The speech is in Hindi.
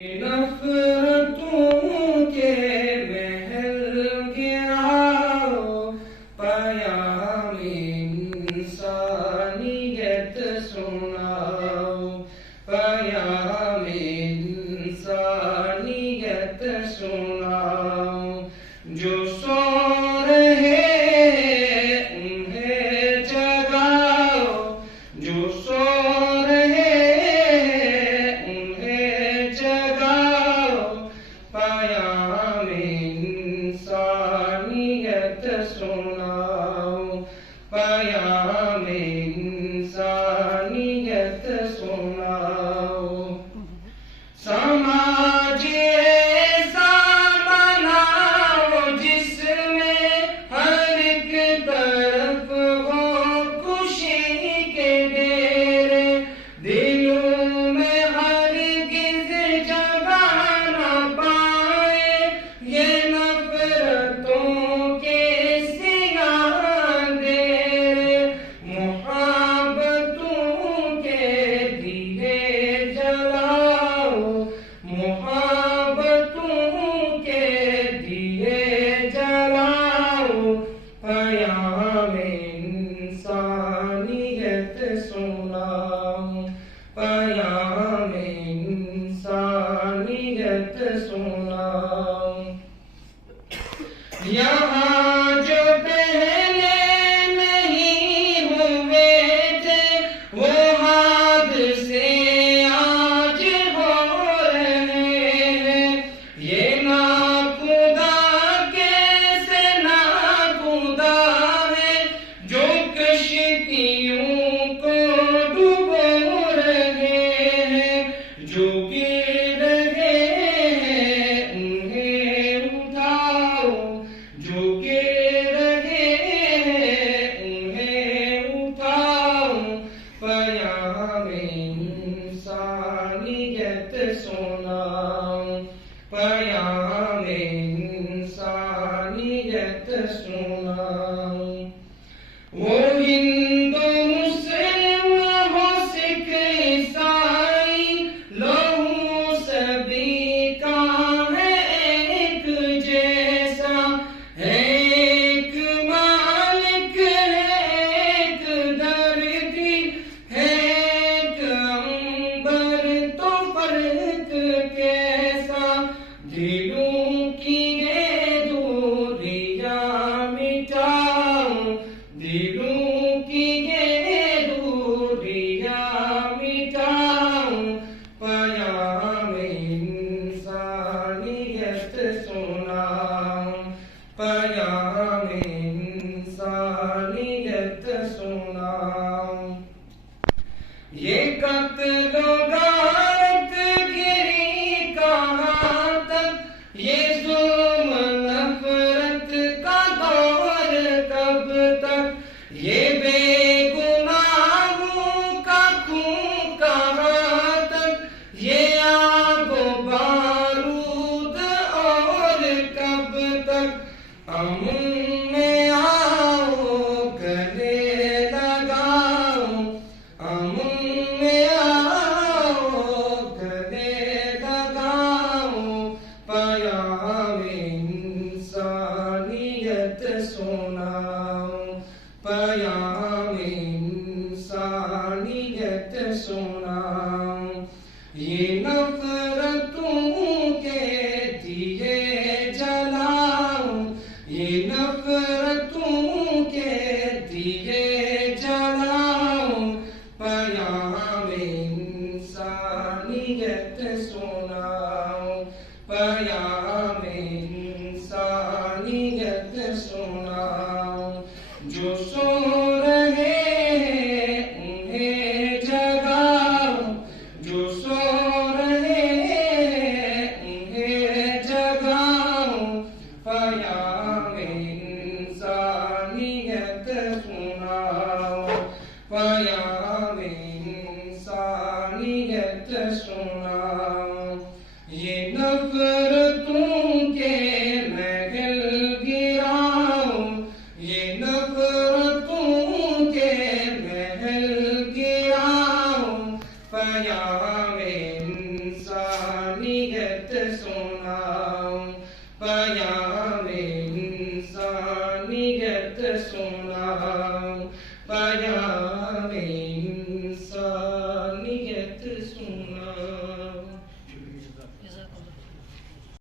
नफरतों के महल गिराओ, पयामे इंसानियत सुनाओ, पयामे इंसानियत सुनाओ। जो सो रहे उन्हें जगाओ, जो सो रहे उन्हें जगाओ, पयामे इंसानियत सुनाओ, पयामे इंसानियत सुनाओ। समाज ऐसा बनाओ जिसमें हर एक तरफ हो खुशी के डेरे, दिलों में हरगिज़ जगह न पाए ये नफरतों के सियाह अंधेरे। मोहब्बतों के दिए जलाओ, मोहब्बतों के दिए जलाओ, पयामे इंसानियत सुनाओ, पयामे इंसानियत सुनाओ। यहाँ जो पहले नहीं हुए थे वो हादसे आज हो रहे हैं। ये नाखुदा कैसे नाखुदा है जो कश्तियों को डुबो रहे हैं। जो गिर रहे हैं उन्हें उठाओ, जो गिर रहे हैं उन्हें उठाओ, पयामे इंसानियत सुनाओ, पयामे इंसानियत सुनाओ। वो हिंदू मुस्लिम हो सिख ईसाई, लहू सभी का है एक जैसा, है एक मालिक है एक धरती, है एक अंबर तो फर्क कैसा। दिलों की ये दूरियां मिटाओ, दिलों की ये दूरियां मिटाओ, पयामे इंसानियत सुनाओ, पयामे इंसानियत सुनाओ। ये कत्ल गारत गिरी कहाँ तक, ये जुल्म नफरत का दौर कब तक, ये बेगुनाहों का खून कहाँ तक, ये आगो बारूद और कब तक। अमन में आओ गले लगाओ, अमन में आओ गले लगाओ, पयामे इंसानियत सुनाओ, पयामे इंसानियत सुनाओ। ये नफरतों के दिए जलाओ, ये नफरतों के दिए जलाओ, पयामे इंसानियत सुनाओ, पयामे इंसानियत सुनाओ। जो सो रहे उन्हें जगाओ, जो सो रहे उन्हें जगाओ, पयामे इंसानियत सुनाओ, पयामे इंसानियत सुनाओ। ये नफरतों इंसानियत सुनाऊं, पयामे इंसानियत सुनाऊं, पयामे इंसानियत सुनाऊं।